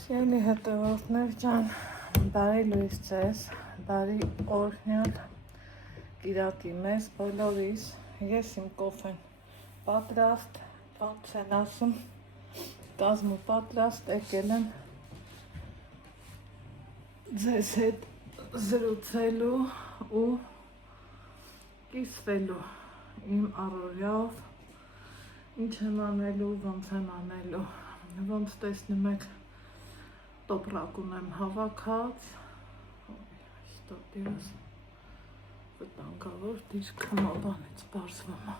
Սիրելի հետևորդներ ջան, բարի լույս ձեզ, բարի օրհնյալ կիրակի մեզ բոլորիս, ես իմ կոֆեն պատրաստ, ոնց են ասում, կազմը պատրաստ, եկել եմ ձեզ հետ զրուցելու ու կիսվելու իմ առօրյով, ինչ եմ անելու, ոնց եմ անելու, ոնց տեսնում եք տոպրակ ունեմ հավաքած, что դերս վտանգավոր դիրքը մաբանից բարձվում է,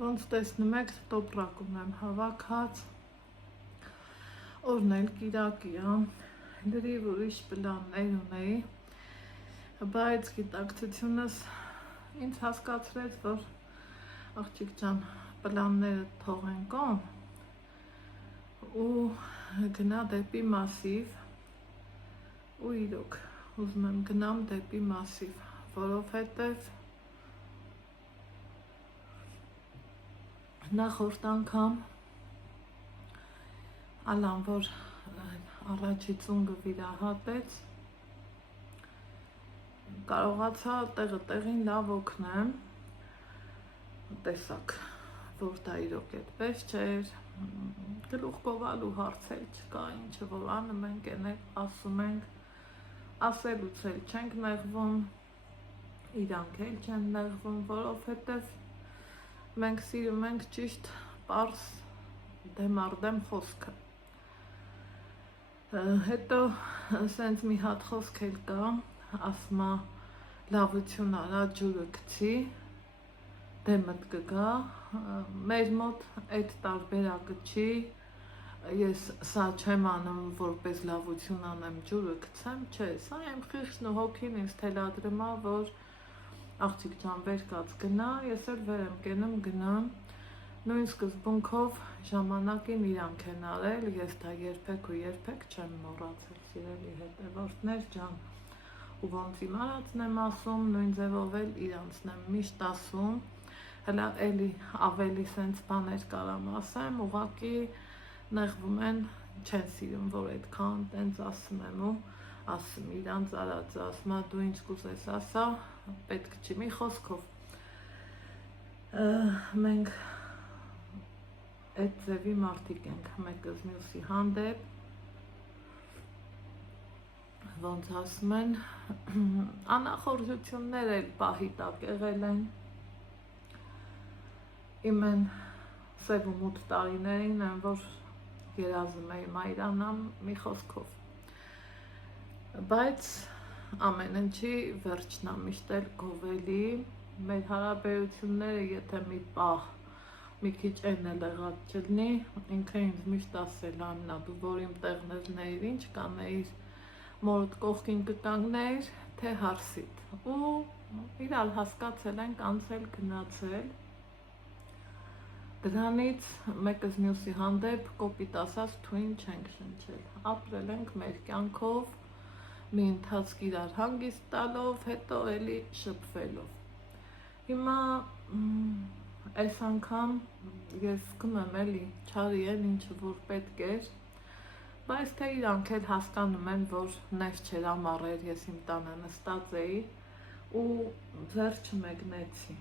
ոնց տեսնում եք տոպրակ ունեմ հավաքած, օրն էլ կիրակի է, լրիվ ուրիշ պլաններ ունեի, բայց գիտակցությունս ինձ հասկացրեց, որ աղջիկ ջան պլանները թողեն կողմ ու գնա դեպի մասիվ ու իրոք ուզում եմ գնամ դեպի մասիվ, որովհետև նախորդ անգամ ալան որ առաջի ծունգը վիրահատեց կարողացա տեղը տեղին լավ օգնեմ, տեսակ որ դա իրոք այդպես չէր, գլուխ գովալու հարցեր չկա, ինչը որ անում ենք, ասում ենք, ասելուց էլ չենք նեղվում, իրանք էլ չեն նեղվում, որովհետև մենք սիրում ենք ճիշտ պարզ դեմարդեմ խոսքը, հետո սենց մի հատ խոսք էլ կա, ասում է լավություն արա ջուրը գցի, դեմդ կգա, մեր մոտ այդ տարբերակը չի, ես սա չեմ անում որպես լավություն անեմ ջուրը գցեմ, չէ, սա եմ խիղճն ու հոգին ինձ թելադրում է, որ աղջիկ ջան վեր կաց գնա, ես էլ վեր եմ կենում գնամ, նույն սկզբունքով ժամանակին իրանք են արել, ես դա երբեք ու երբեք չեմ մոռացել, սիրելի հետևորդներ ջան, ու ոնց իմ արածն եմ ասում, նույն ձևով էլ իրանցն եմ միշտ ասում, հլա էլի ավելի սենց բաներ կարամ ասեմ, ուղղակի նեղվում են, չեն սիրում, որ այդքան տենց ասում եմ ու ասում իրանց արածը, ասում դու ինչ կուզես ասա, պետք չի մի խոսքով, մենք այդ ձևի մարդիկ ենք մեկս մյուսի հանդեպ, ոնց ասում են, անախորժություններ էլ պահի տակ եղել են, իմ են սև ու մութ տարիներին եմ, որ երազում էի մայրանամ մի խոսքով, բայց ամեն ինչի վերջն է միշտ էլ գովելի, մեր հարաբերությունները եթե մի պահ մի քիչ են էլ եղած չլինի, ինքը ինձ միշտ ասել Աննա, դու որ իմ տեղն ելնեիր, ինչ կանեիր, մորդ կողքին կկանգնեիր, թե հարսիդ, ու իրար հասկացել ենք, անցել գնացել, դրանից մեկս մյուսի հանդեպ կոպիտ ասած թույն չենք շնչել, ապրել ենք մեր կյանքով, մի ընթացք իրար հանգիստ տալով, հետո էլի շփվելով, հիմա այս անգամ ես զգում եմ էլի չարի էլ ինչը որ պետք էր, բայց թե իրանք էլ հասկանում են, որ նես չեր ամառեր, ես իմ տանը նստած էի ու ձեռ չմեկնեցի,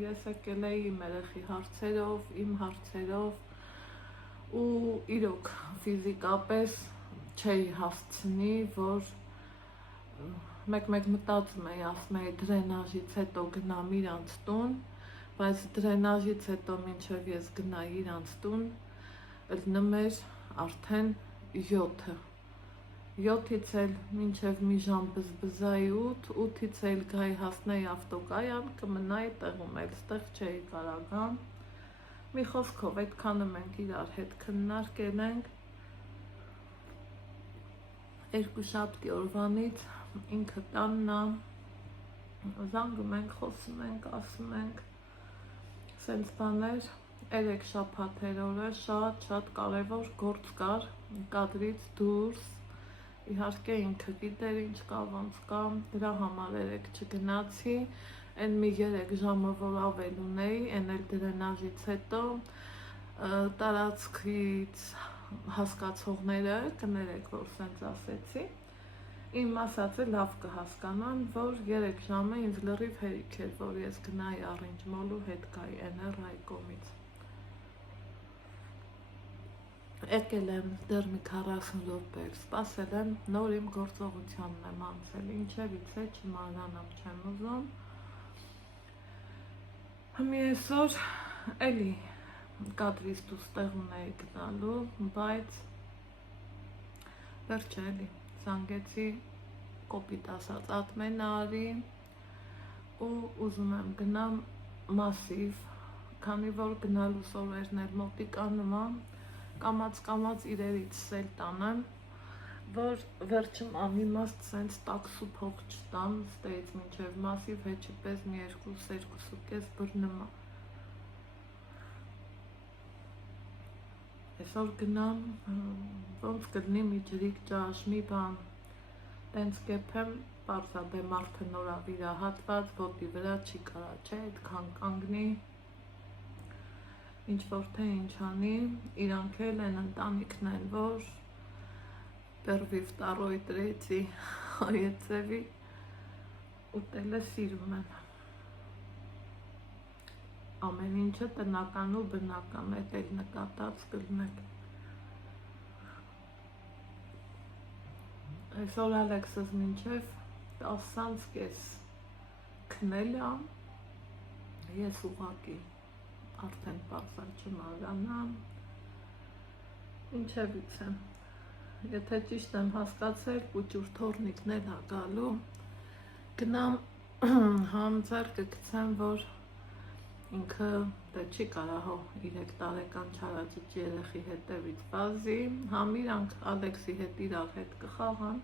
ես եկել էի իմ երեխի հարցերով, իմ հարցերով ու իրոք ֆիզիկապես չէի հասցնի, որ մեկ-մեկ մտածում էի, ասում էի դրենաժից հետո գնամ իրանց տուն, բայց դրենաժից հետո մինչև ես գնայի իրանց տուն, ելնում էր արդեն 7-ը, 7-ից էլ մինչև մի ժամ բզբզայի 8, 8-ից էլ գայի հասնեի ավտոկայան, կմնայի տեղում էլ, ստեղ չէի կարող գամ, մի խոսքով այդքանը մենք իրար հետ քննարկել ենք, երկուշաբթի օրվանից ինքը տանն է, զանգում ենք, խոսում ենք, ասում ենք, սենց բաներ, 3 շաբաթեր օրը շատ կարևոր գործ կար, կադրից դուրս, իհարկե ինքը գիտեր ինչ կա, ոնց կա, դրա համար 3 չգնացի, այն մի 3 ժամը որ ավել ունեի, այն էլ դրենաժից հետո տարածքից հասկացողները կներեք, որ սենց ասեցի, իմ ասածը լավ կհասկանան, որ 3 ժամը ինձ լրիվ հերիք էր, որ ես գնայի առինջ մոլու հետ գայի NRI կողմից։ Եկել եմ դեռ մի 40 րոպե, սպասել եմ, նոր իմ գործողությանն եմ անցել, ինչևից է չմանրանամ չեմ ուզում։ Հիմի այսօր էլի կադրից դուրս տեղ ունեի գնալու, բայց վերջը էլի զանգեցի կոպիտ ասած ատմենը արի ու ուզում եմ գնամ մասիվ, քանի որ գնալուս օրերն էլ մոտիկա նման, կամաց իրերից սել տանեմ, որ վերջում անիմաստ սենց տաքսու փող չտամ, ստեից մինչև մասիվ հեչպես մի 2-2.5 բռնմա։ Այսօր գնամ, ոնց կլինի մի ջրիկ ճաշ, մի բան, տենց կեփեմ, պարզաբե մարդը նորա վիրահատված, ոտի վրա չի կարա, չէ, այդքան կանգնի, ինչ որ թե ինչ անի, իրանք էլ են ընտանիքն են, որ первый, второй, третий հայեցևի ուտելը սիրում են։ Ամեն ինչը տնական ու բնական, էդ էլ նկատած կլնեք։ Այսօր Ալեքսս մինչև 10:30 քնել եմ, ես ուղակի արդեն պարզա չմարանամ, ինչևից եմ, եթե ճիշտ եմ հասկացել, կուճուր թորնիկներ ա գալու, գնամ համ ձեռքը գցեմ, որ ինքը դե չի կարա հո 3 տարեկան չարաճիճ երեխի հետևից վազի, համ իրանք Ալեքսի հետ իրար հետ կխաղան,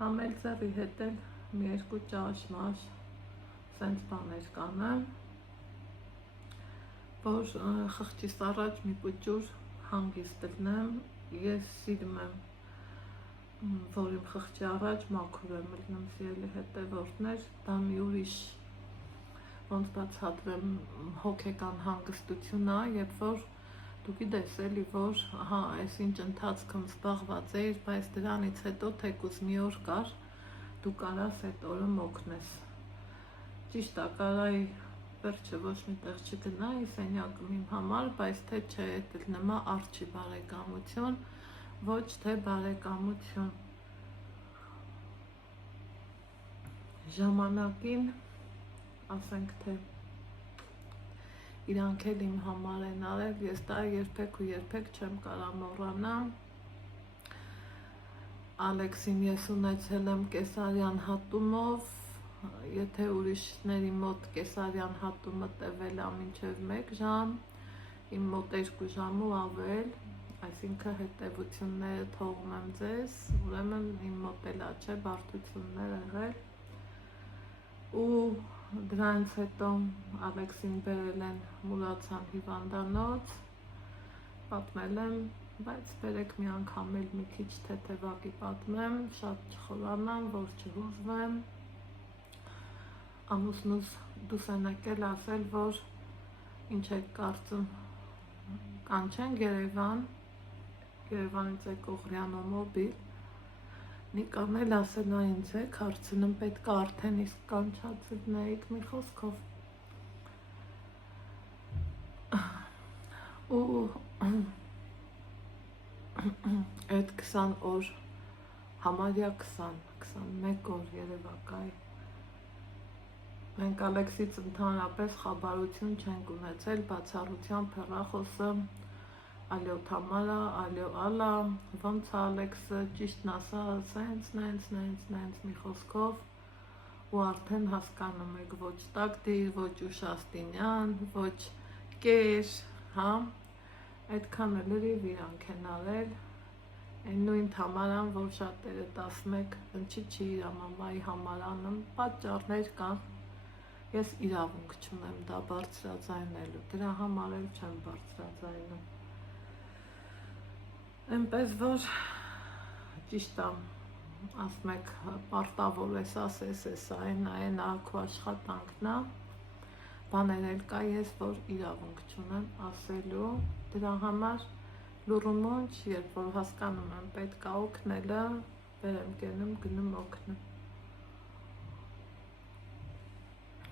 համ էլ ձեռի հետ էլ մի 2 ճաշ մաշ սենց բաներ կանեմ, որ խղճիս առաջ մի պուճուր հանգիստ լնեմ, ես սիրում եմ, որ իմ խղճի առաջ մաքուր եմ լնում, սիրելի հետևորդներ, դա մի ուրիշ, ոնց բացատրեմ, հոգեկան հանգստություն ա, երբ որ դու գիտես էլի, որ հա, այսինչ ընթացքում զբաղված էիր, բայց դրանից հետո թեկուզ մի օր կար, դու կարաս այդ օրը մոքնես, ճիշտ ա, կարայի վերջը ոչ մի տեղ չգնայի սենյակում իմ համար, բայց թե չէ էդ նմա արջի բարեկամություն, ոչ թե բարեկամություն։ Ժամանակին, ասենք թե իրանք էլ իմ համար են արել, ես դա երբեք ու երբեք չեմ կարա մոռանալ։ Ալեքսին ես ունեցել եմ կեսարյան հատումով, եթե ուրիշների մոտ կեսարյան հատումը տևել ա մինչև 1 ժամ, իմ մոտ 2 ժամ ու ավել, այսինքն հետևությունները թողում եմ ձեզ, ուրեմն իմ մոտ էլ ա չէ բարդություններ եղել, ու դրանից հետո Ալեքսին բերել են Մուրացան հիվանդանոց, պատմել եմ, բայց բերեք մի անգամ էլ մի քիչ թեթևակի պատմեմ, շատ չխորանամ, որ չհուզվեմ, ամուսնուս դուսենակ էլ ասել, որ ինչ եք կարծում, կանչենք Երևան, Երևանից եկող Ռիանոմոբիլ, Նիկան էլ ասել նա ինձ եք հարցնում, պետք է արդեն իսկ կանչացնեիք մի խոսքով, ու այդ 20 օր, համարյա 20-21 օր երևակայի, մենք Ալեքսից ընդհանրապես խաբարություն չենք ունեցել, բացառությամբ հեռախոսը, ալյո Թամարա, ալյո Ալա, ոնց է Ալեքսը, ճիշտն ասա, սենց մի խոսքով, ու արդեն հասկանում եք, ոչ տակտիր, ոչ ուշաստինյան, ոչ կեր, հա, այդքան լրիվ իրանք են արել, այն նույն Թամարան, որ շատերը 11 ընչի չի իր մամայի համար անում, պատճառներ կան, ես իրավունք չունեմ դա բարձրաձայնելու, դրա համար էլ չեմ բարձրաձայնում, այնպես որ ճիշտ է, ասում եք պարտավոր ես ասես, այն քո աշխատանքն է, բաներ էլ կա, ես որ իրավունք չունեմ ասելու, դրա համար լուրումունչ, երբ որ հասկանում եմ պետք է օգնելը, վեր եմ կենում, գնում օգնում։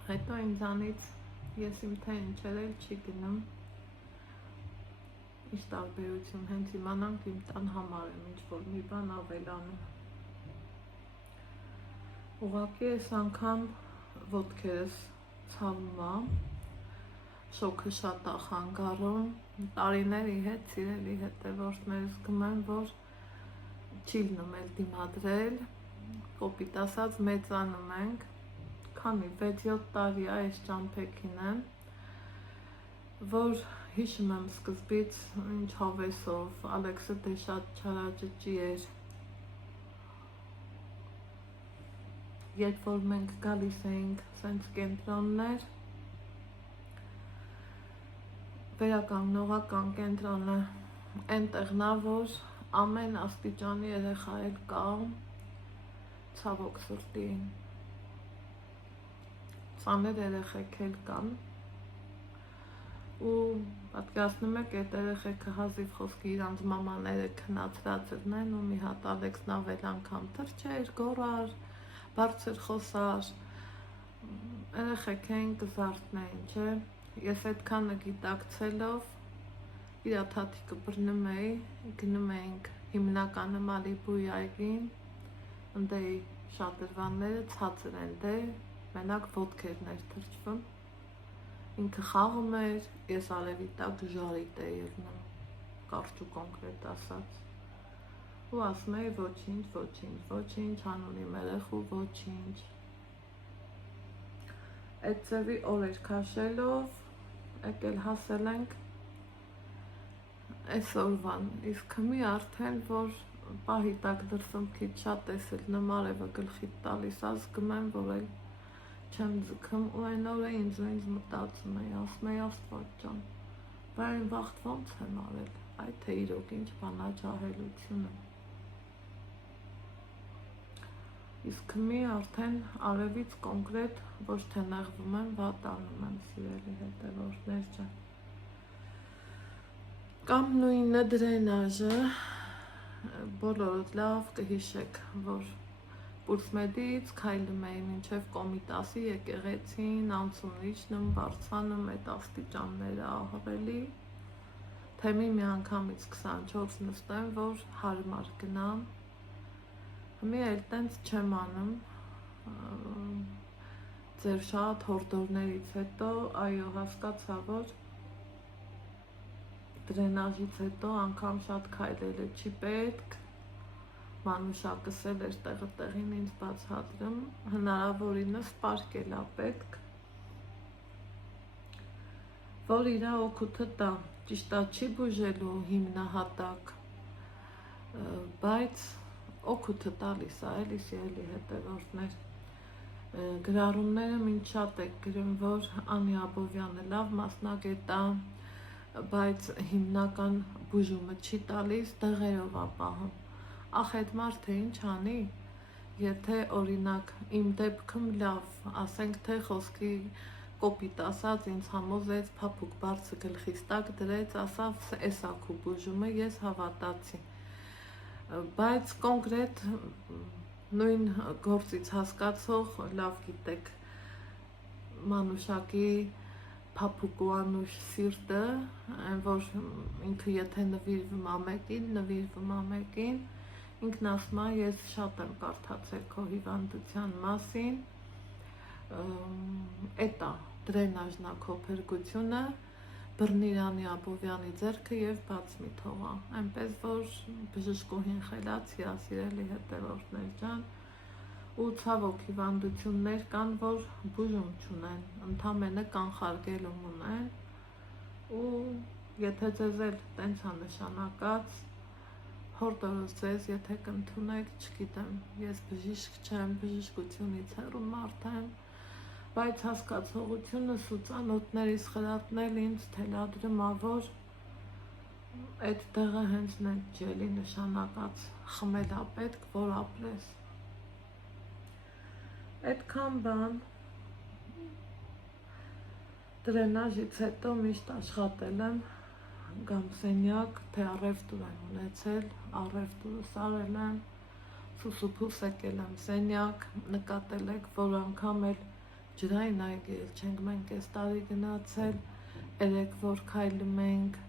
Հետո ինձանից ես իմ թե ինչեր էլ չի գնում, ինչ տարբերություն, հենց իմանանք իմ տան համար եմ ինչ-որ մի բան ավելանում։ Ուղղակի այս անգամ ոտքերս ցավում է, շոքը շատ է խանգարում, տարիների հետ, սիրելի հետևորդներ, զգում եմ, որ չի լինում էլ դիմադրել, կոպիտ ասած մեծանում ենք, քանի 6-7 տարի այս ճամփեքին եմ, որ հիշում եմ սկզբից ինչ հավեսով, Ալեքսը դե շատ չարաճճի էր, երբ որ մենք գալիս էինք սենց կենտրոններ, վերականգնողական կենտրոնը այնտեղն է, որ ամեն աստիճանի երեխա էլ կա, ցավոք սրտի, ծանր երեխեք էլ կան, ու պատկերացնում եք այդ երեխեքը հազիվ խոսքի իրանց մամաները քնացրած են ու մի հատ Ալեքսն ավել անգամ թռչեր, գոռար, բարձր խոսար, երեխեք էին, կզարթն էին, չէ, ես այդքանը գիտակցելով իրա թաթիկը բռնում էի, գնում էինք հիմնականը Մալիբուի այգին, ընդ էի շատրվանները ցածր են դե, մենակ ոտքերն էր թրջվում, ինքը խաղում էր, ես արևի տակ ժարիտ էի ելնում, կարճ ու կոնկրետ ասած, ու ասում էի ոչինչ, ոչինչ, ոչինչ, հանուն իմ երեխու ոչինչ, այդ ձևի օրեր քաշելով, եկել հասել ենք այսօրվան, իսկ մի արդեն, որ պահի տակ դրսումքից շատ տեսել նմարևը գլխիտ տալիս, ազգում եմ, որ էլ չեմ ձգում ու այն օրը ինձ մտածում էի, ասում էի Աստված ջան, բա այն վաղտ ոնց եմ արել, այ թե իրոք ինչ բանաջահելություն է։ Իսկ մի արդեն արևից կոնկրետ ոչ թե նեղվում եմ, վատանում եմ, սիրելի հետևորդներ ջան։ Կամ նույնը դրենաժը, բոլորդ լավ կհիշեք, որ Պուրսմեդից քայլում էի մինչև Կոմիտասի եկեղեցին, անցումն իջնում, բարձրանում, այդ աստիճանները ահռելի, թե մի անգամից 24 նստեմ, որ հարմար գնամ, մի էլ տենց չեմ անում, ձեր շատ հորդորներից հետո, այո, հասկացա, որ դրենաժից հետո անգամ շատ քայլելը չի պետք, Մանուշակս էլ էր տեղը տեղին ինձ բացատրում, հնարավորինս պարկել է պետք, որ իրա օգուտը տա, ճիշտ է չի բուժելու հիմնահատակ, բայց օգուտը տալիս է, էլի սիրելի հետևորդներ, գրառումները մինչ շատ եք գրում, որ Անի Աբովյանը լավ մասնագետ է, բայց հիմնական բուժումը չի տալիս, դեղերով է պահում, ախ այդ մարդը ինչ անի, եթե օրինակ իմ դեպքում լավ, ասենք թե խոսքի կոպիտ ասած ինձ համոզեց, փափուկ բարձր գլխից տակ դրեց, ասավ էսա քու բուժումը, ես հավատացի, բայց կոնկրետ նույն գործից հասկացող, լավ գիտեք, Մանուշակի փափուկ ու անուշ սիրտը, որ ինքը եթե նվիրվում ա մեկին, ինքն ասում է, ես շատ եմ կարդացել քո հիվանդության մասին, էտա դրենաժն է քո փրկությունը, բռնիր Անի Աբովյանի ձեռքը և բաց մի թողա, այնպես որ բժշկուհին խելացի է, սիրելի հետևորդներ ջան, ու ցավոք հիվանդություններ կան, որ բուժում չունեն, ընդամենը կանխարգելում ունեն, ու եթե ձեզ էլ տենց է նշանակած, հորդորս ձեզ, եթե կընդունեք, չգիտեմ, ես բժիշկ չեմ, բժշկությունից հեռու մարդ եմ, բայց հասկացողությունս ու ծանոթներիս խրատնել ինձ թելադրում ա, որ այդ տեղը հենց նենց ջելի նշանակած խմել ա պետք, որ ապրես։ Այդքան բան, Տրենաժից հետո միշտ աշխատել եմ կամ սենյակ, թե առևտուր եմ ունեցել, առևտուրը սարել եմ, սուսուփուս եկել եմ սենյակ, նկատել եք, որ անգամ էլ ջրային այգել չենք մենք այս տարի գնացել, երեք որ քայլում ենք,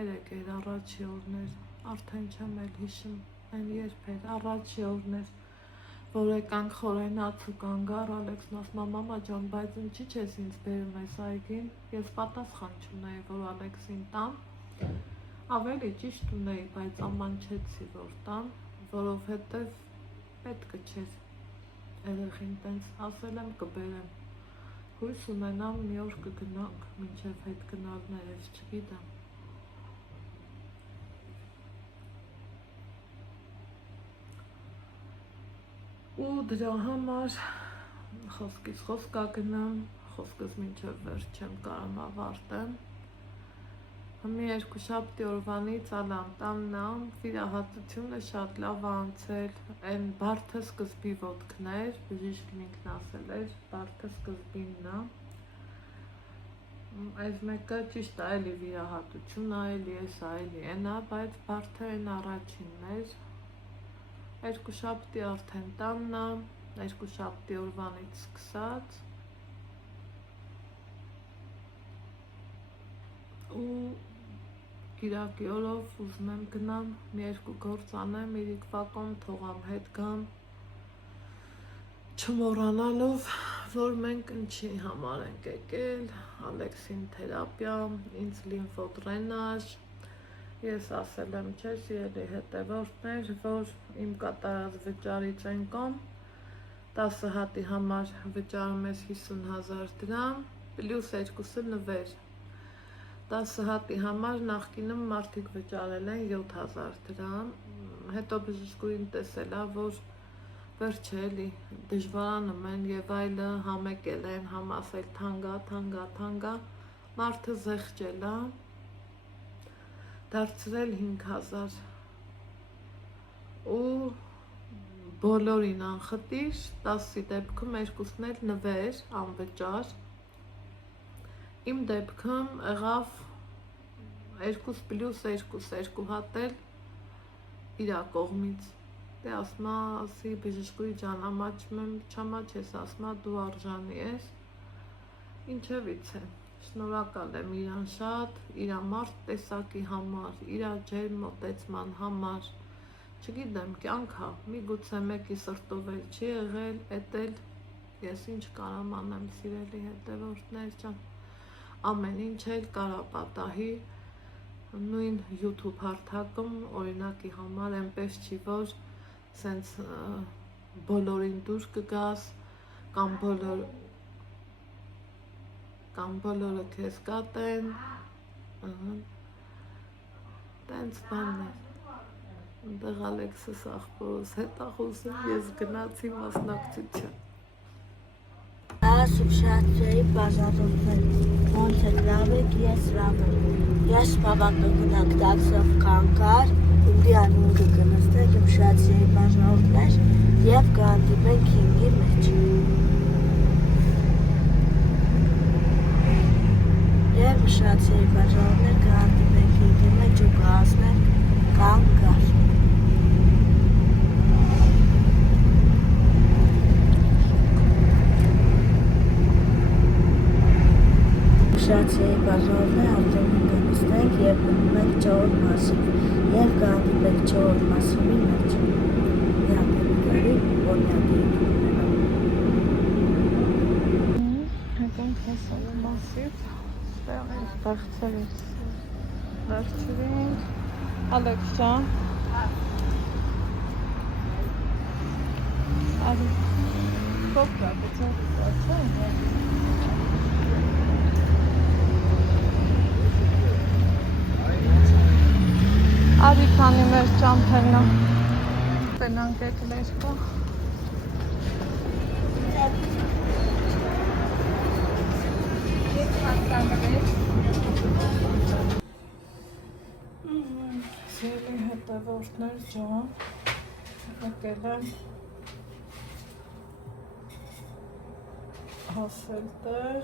երեք էր առաջի օրներ, արդեն չեմ էլ հիշում, այն երբ էր առաջի օրներ, որ եկանք խորենաց ու կանգար, Ալեքսն ասում է մամա ջան, բայց ինչի՞ չես ինձ բերում այս այգին, ես պատասխան չունեի, որ Ալեքսին տամ, ավելի ճիշտ ունեի, բայց ամանչեցի, որ տամ, որովհետև պետք չէր երեխին տենց ասել եմ կբերեմ, հույս ունենամ մի օր կգնանք, մինչև հետ գնալներս, չգիտեմ։ Ու դրա համար խոսքից խոսք ագնամ, խոսքս մինչև վերջ չեմ կարամ ավարտեմ։ Մի երկու շաբթի օրվանից ալանտամնամ, վիրահատությունը շատ լավ անցել, այն բարդը սկզբի ոտքներ, բժիշկն ինքն ասել էր, բարդը սկզբինն է։ Այս մեկը ճիշտ է, էլի վիրահատություն, էլի էս, էլի այն է, բայց բարդը այն առաջինն էր։ Երկու շաբթի արդեն տանն է, երկու շաբթի օրվանից սկսած ու կիրակի օրով ուզում եմ գնամ, մի երկու գործ անեմ, իրիկվակոմ թողամ հետ գամ, չմոռանալով, որ մենք ինչի համար ենք եկել, Ալեքսին թերապիա, ինձ լիմֆոդրենաժ, ես ասել եմ չէ, սիրելի հետևորդներ, որ իմ կատարած վճարից են կողմ 10 հատի համար վճարում ես 50,000 դրամ, պլյուս 2-ը նվեր, 10 հատի համար նախկինում մարդիկ վճարել են 7,000 դրամ, հետո բժշկուհին տեսելա, որ վերջը էլի դժվարանում են եւ այլը, համեկել են, համ ասել թանգա, մարդը զեղչել է, դարձրել 5,000 ու բոլորին անխտիր, 10-ի դեպքում երկուսն էլ նվեր, անվճար, իմ դեպքում եղավ 2 պլյուս 2 հատ էլ իրա կողմից, դե ասմա, ասի բժշկուհի ջան, չամաչես, ասմա դու արժանի ես, ինչևից է, շնորհակալ եմ իրան շատ, իրա մարդ տեսակի համար, իրա ջերմ մոտեցման համար, չգիտեմ, կյանքա, միգուցե մեկի սրտով էլ չի եղել, էդ էլ ես ինչ կարամ անեմ, սիրելի հետևորդներ ջան, ամեն ինչ էլ կարա պատահի, նույն YouTube հարթակում օրինակի համար այնպես չի, որ սենց բոլորին դուր կգաս, կամ բոլորը քեզ կատեն, տենց բաններ, ընդեղ Ալեքսս աղբորս հետ ա խոսում, ես գնացի մասնակցության։ Ասուշացիայի բաժանորդներ, ոնց եք լավ եք, ես լավ եմ, ես բավականակ դաքսով կանկար, ունդի անուն կգնստեք ուսացիայի բաժանորդներ և կհանդիպենք հինգի մեջ։ Եվ ուսացիայի բաժանորդներ կհանդիպենք հինգի մեջ ու կհասնենք կանկար։ Ուսացիայի բաժանորդներ ավտոմոբիլ կնստենք և գնում ենք Չորրորդ մասիվ և կհանդիպենք Չորրորդ մասիվի մեջ։ Հանդիպկարի օրինակի Հեկանք հասանք մասիվ, ստեղ ենք բաղցերից, վերջրինք, Ալեքս ջան, արի, կոպկա, արի քանի մեր ճամփերնա, պենանք եք լերկա, Սիրելի հետևորդներ ջան, եկել եմ հասել տեղ,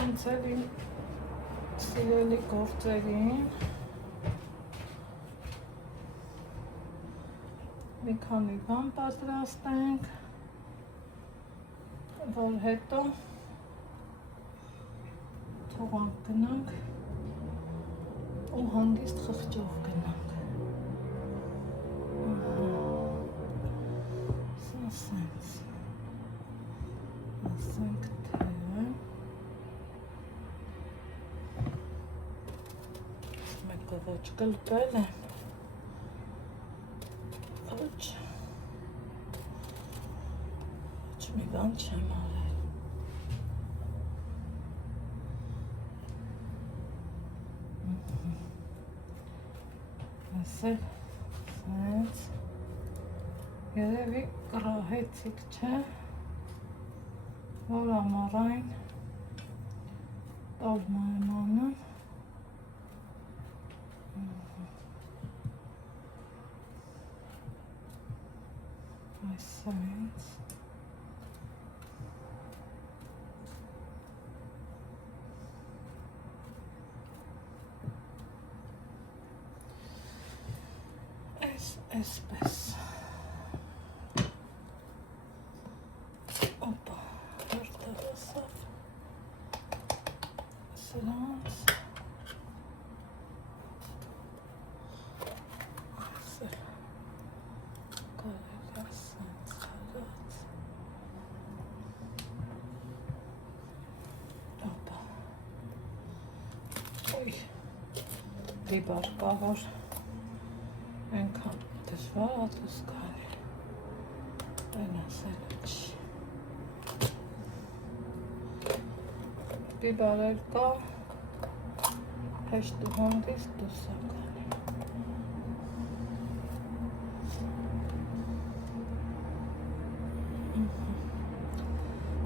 Հենց էլ իմ սիրելի գործերին մի քանի բան պատրաստենք, որ հետո թողանք գնանք ու հանգիստ խղճով գնանք։ Սա սենց, ասենք թե մեկը ոչ կլպել եմ, ոչ մի բան չեմ արել։ Ասել սենց, երևի կռահեցիք չէ, որ ամառային տոլմա եմ անում։ Այսպես այսպես օպա հերթեղսավ սրանց ասել կարել սենց հարած օպա ոյ դիբար կա որ այնքան դժվար ատուսկար է, այն ասելը չի։ Բիբարել կա, հեշտ ու հանգիստ դուսական է։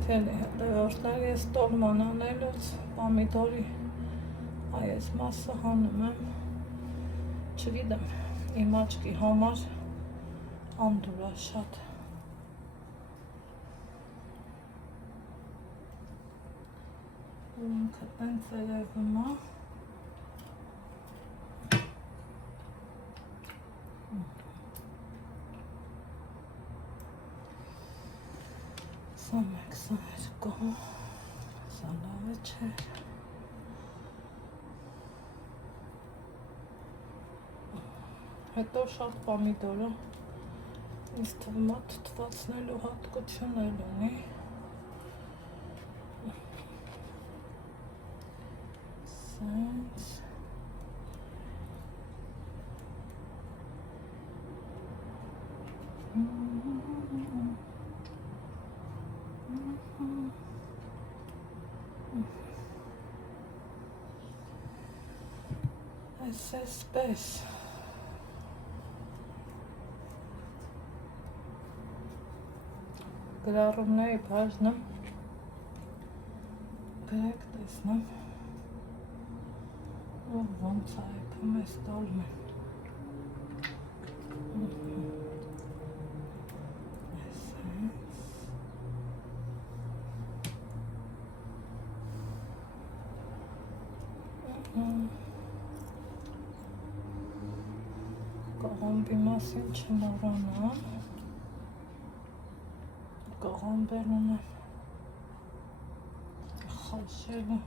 Չեն հետևորդներ, ես տոլման անելուց պամիդորի այս մասը հանում եմ, չգիտեմ, իմ աչքի համար անդուր է շատ։ Ինքը տենց երևում է։ Սա մեկ, սա երկու, սա լավ է չէ։ Հետո շատ պամիդորը ինձ թվում է թթվածնելու հատկություններ ունի։ Սենց։ Այսպես։ Գրառումների բաժնում գրեք տեսնեմ ու ոնց է եփում ես տոլմեն։ Կողամբի մասին չմոռանամ։ Կողամբեր ունեմ խաշելը։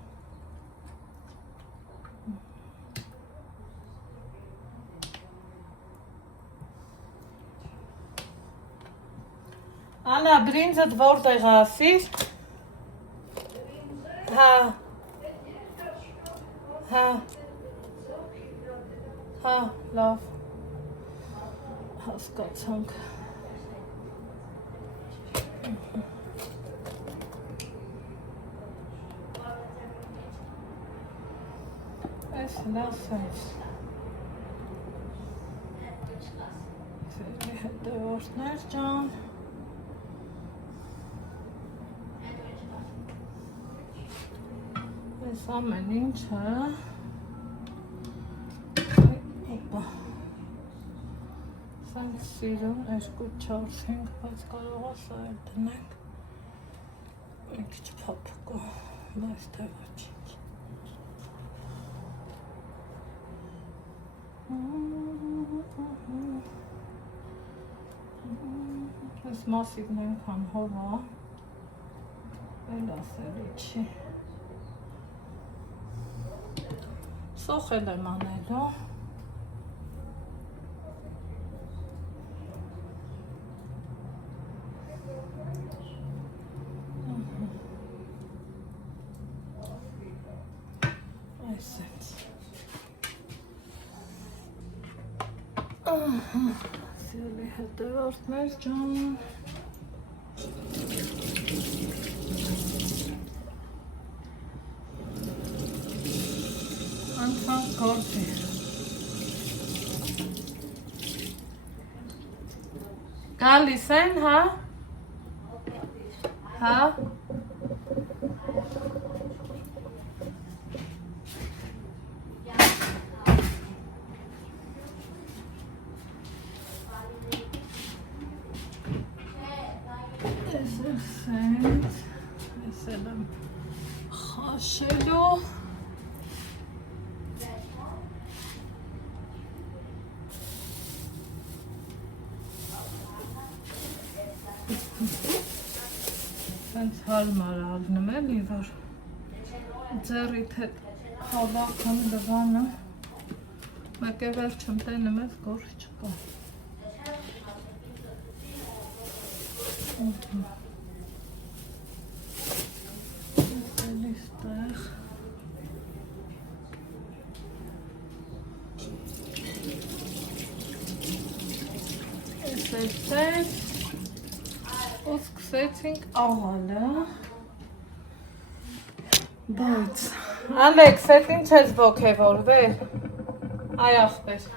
Անա, բրինձդ որտեղ է ասիր։ Հա։ Հա։ Հա, լավ։ Հասկացանք։ Այս լասենց։ Ձերի հետևորդներ ջան։ Այս ամեն ինչը օպա սանք սիրուն 2, 4, 5 բայց կարող է սա էլ դնենք մի քիչ փափուկ այստեղ ոչինչ։ Այս մասիվն այնքան հով է, էլ ասելի չի։ Սոխել եմ անելու։ Այսպես։ Սիրելի հետևորդներ ջան։ Անցանք գործի։ Գալիս են, հա? Հա? Ես եմ խաշելու։ Սենց հարմար ալնում էլի, որ ձեռիդ հետ հավաքն լվանը մեկ է վերջում տենեմ ես գորշ չկա։ Այստեղ Այսպես ու սկսեցինք աղալը, բայց Ալեքս, էդ ինչ ես ոգևորվել, այ ախպեր։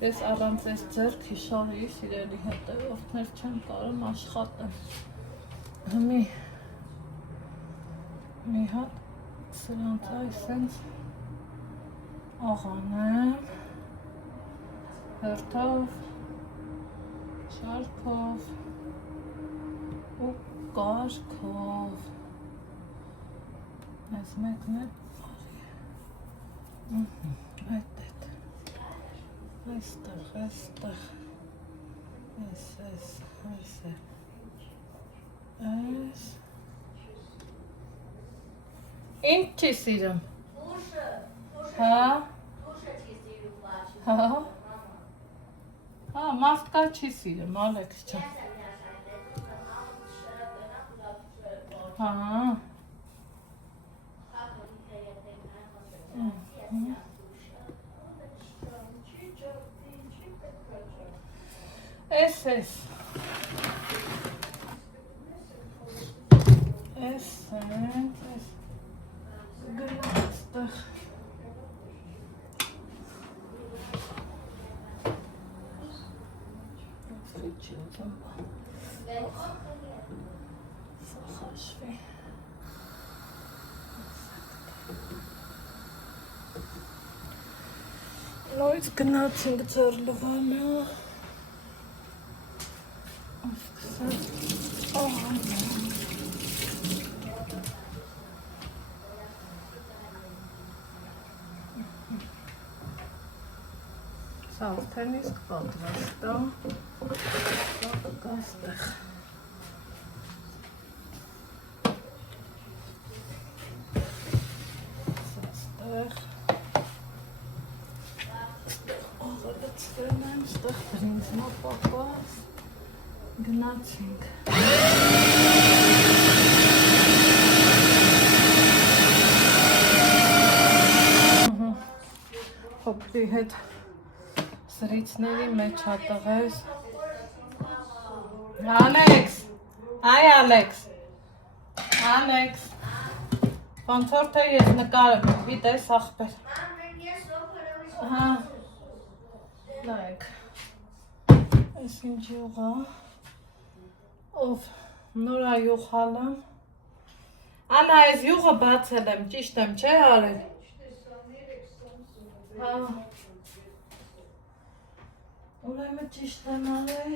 Ես առանց այս ձեռքի շարի սիրելի հետևորդներ չեմ կարում աշխատեմ։ Մի հատ սրանց այսենց աղանեմ, հերթով, շարքով ու կարգով։ Այս մեկն է այդ այստեղ, այստեղ, այս ինչ չի սիրում։ Հա։ Հա։ Հա, մարդկա չի սիրում, Ալեքս ջան։ Հա։ Էս գնացտեղ սախաշվի նույց գնացինք ձեր լվանը Սա արդեն իսկ պատրաստ է, սա կա ստեղ։ Սա ստեղ, աղալը ծրեմ եմ, ստեղ բրինձնա պակված, գնացինք։ Հոպրի հետ սրիցների մեջ հատղես։ Ալեքս, այ Ալեքս, Ալեքս, ոնց որ թե ես նկարեմ, վիտես ախպեր։ Հա, լայք, ես ինչ յուղա, ով նորա յուղ հալամ։ Անա, ես յուղը բացել եմ, ճիշտ եմ, չէ արել։ Հա, ուրեմն ճիշտ եմ արել։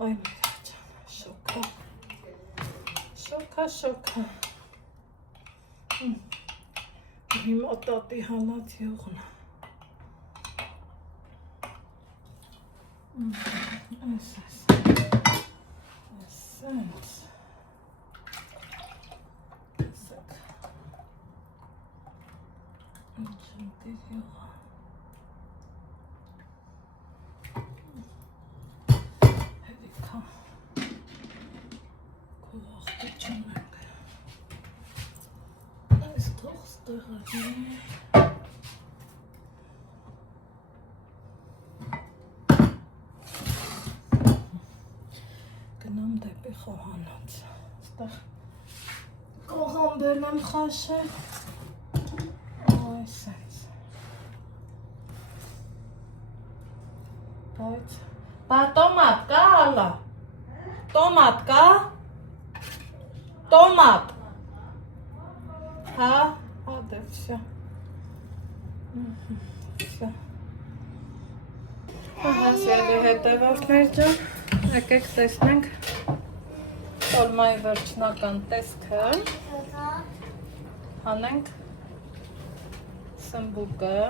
Ay Miracan, şoka. Şoka. Benim o tatlı halat yok. Esas. Sık. Şimdi yok. Գնամ դեպի խոհանոց, ստեղ կողան բերնեմ խաշը, այս այս, բայց, բա տոմատ կա ալա, տոմատ կա, տոմատ, հա, դե վսյա, հասյալի հետևորդներ ջան, եկեք տեսնենք տոլմայի վերջնական տեսքը, հանենք սմբուկը,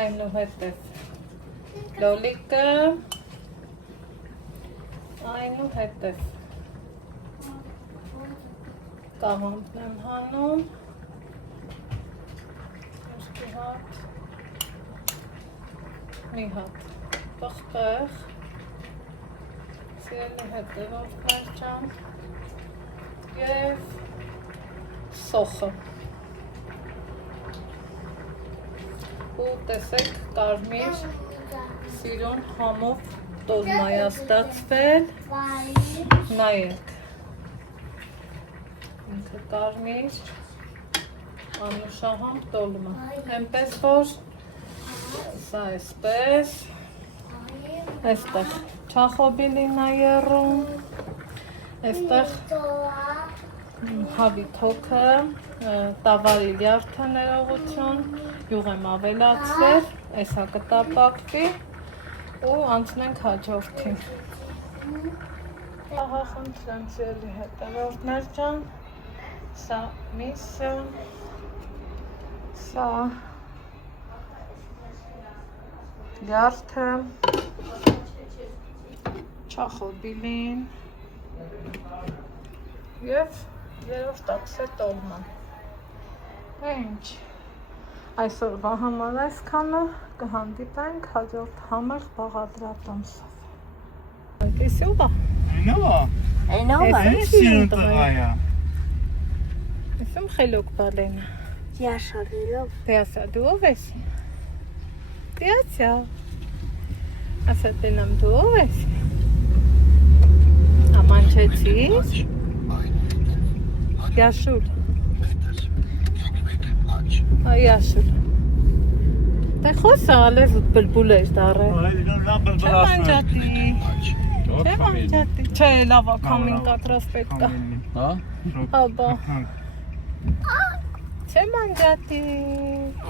այնուհետև լոլիկը, այնուհետև կաղամբն եմ հանում, մի հատ պղպեղ, սիրելի հետևորդներ ջան, և սոխը։ Ու տեսեք կարմիր սիրուն համով տոլմայ է ստացվել, նայեք։ Ինքը կարմիր անուշահամ տոլմա, այնպես որ սա այսպես, այստեղ չախոբիլին է եռում, այստեղ հավիթոքը, տավարի լյարդը ներողություն, յուղ եմ ավելացրել, այսա կտապակվի ու անցնենք հաջորդին։ Ահա խնդրեմ սիրելի հետևորդներ ջան, սա միսը, սա լյարդը, չախոբիլին և երորդ ակսե տոլման։ Ինչ, այսօրվա համար այսքանը կհանդիպենք հաջորդ համեղ բաղադրատոմսով։ Կեսյոբա։ Այնովա։ Այսում խելոք բալենը։ Յաշալելով։ Տեասա, դու ով ես։ Տեասա։ Ասա տենամ դու ով ես։ Ամանչեցի։ Յաշուլ։ Յաշուլ։ Դե խոսա ալեզ բլբուլ էր դարը։ Չէ մանջատի։ Չէ մանջատի։ Չէ լավա կամին կատրած պետք է։ Հա։ Հաբա։ Չէ մանջատի։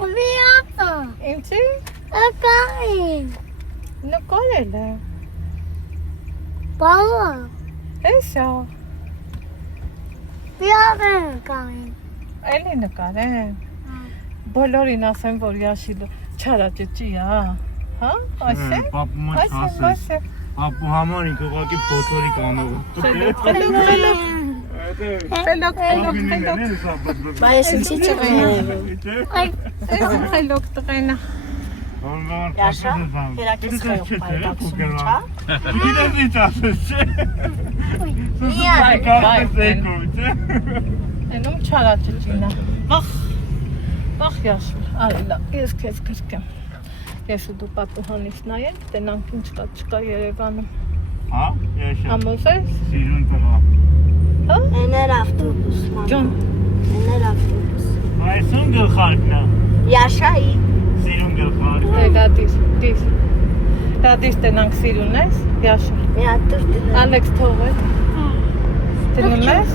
Ովիատա։ Ինչի։ Ակային։ Նկարել է։ Բալա։ Էսա։ Բիավեն ակային։ Էլի նկարել։ Բոլորին ասեմ, որ Յաշիլը չարաճճի է, հա, ասեմ, ասեմ։ Ապու համար ինք ուղղակի փոթորիկ անող։ Խելոք։ Բայց ինչի՞ չկայնեմ։ Խելոք տղենա։ Յաշա, հերակից խելոք բայդակսում, չա։ Գիտես ինչ ասես, չէ։ Էնում չարաճճին է։ Վախ Յաշուլ, արելա, ես քեզ գրկեմ։ Ես ու դու պատուհանից նայել, տենանք ինչ կա չկա Երևանում։ Հա, ես եմ։ Ամոզ ես։ Սիրուն տղա։ Հա։ Էներ ավտոբուս, ման։ Ջան։ Էներ ավտոբուս։ Այսուն գլխարկն է։ Յաշայի։ Սիրուն գլխարկ։ Դե դադիս տենանք սիրուն ես, Յաշուլ։ Մի հատ դուր դնեմ։ Ալեքս թողել։ Դնում ես։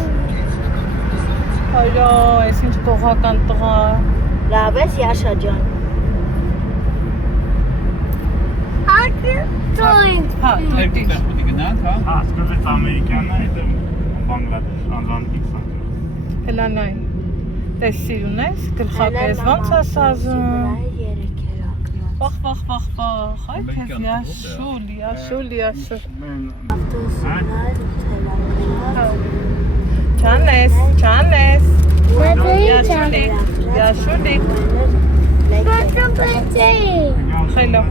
Այո, ես ինչ կողական տղա։ Լավ ես Յաշա ջան։ Հա, դուտիչ։ Հա, սկսեց ամերիկյանն է, հետո Բանգլադեշ, անձան X-ը։ Հելանային։ Տեսի ունես, գլխակես ոնց է սազում։ Վախ, վախ, վախ, վախ, այ քեզ яշուլ, яշուլ, яշուլ։ Չանես, չանես։ Яշուլի, яշուլի։ Խելո։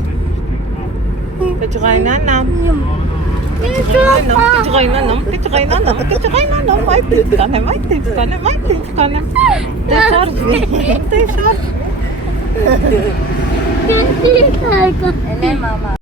Կջղայնանամ։ Կջղայնանամ, այդ դիպ կանեմ, Դե շարժվի, դե շարժ։ Ele mama.